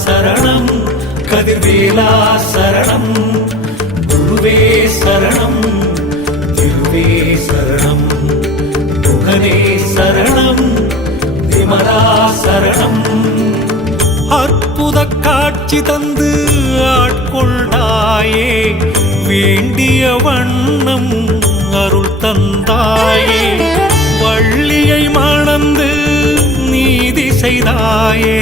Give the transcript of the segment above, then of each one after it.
சரணம் கதிர்வேலா சரணம் குருவே சரணம் திருவே சரணம் முகனே சரணம் விமலா சரணம். அற்புத காட்சி தந்து ஆட்கொண்டாயே வேண்டிய வண்ணம் அருள் தந்தாயே வள்ளியை மணந்து நீதி செய்தாயே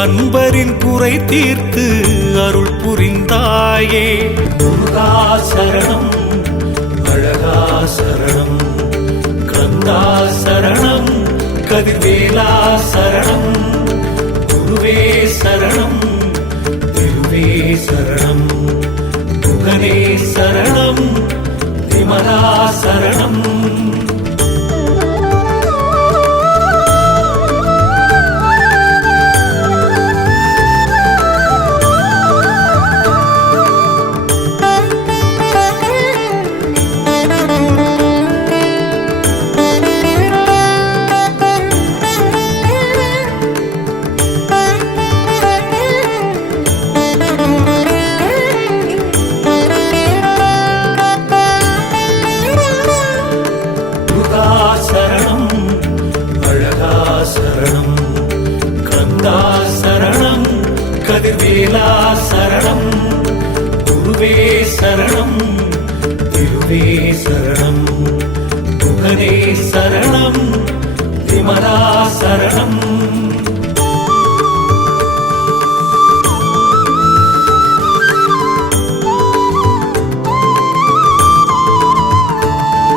அன்பரின் குறை தீர்த்து அருள் புரிந்தாயே. முருகா சரணம் அழகா சரணம் கந்தா சரணம் கதிர்வேலா சரணம் குருவே சரணம் திருவே சரணம் முகனே சரணம் விமலா சரணம். சரணம் கந்தா சரணம் கதிர்வேலா சரணம் குருவே சரணம் திருவே சரணம் முகனே சரணம் விமலா சரணம்.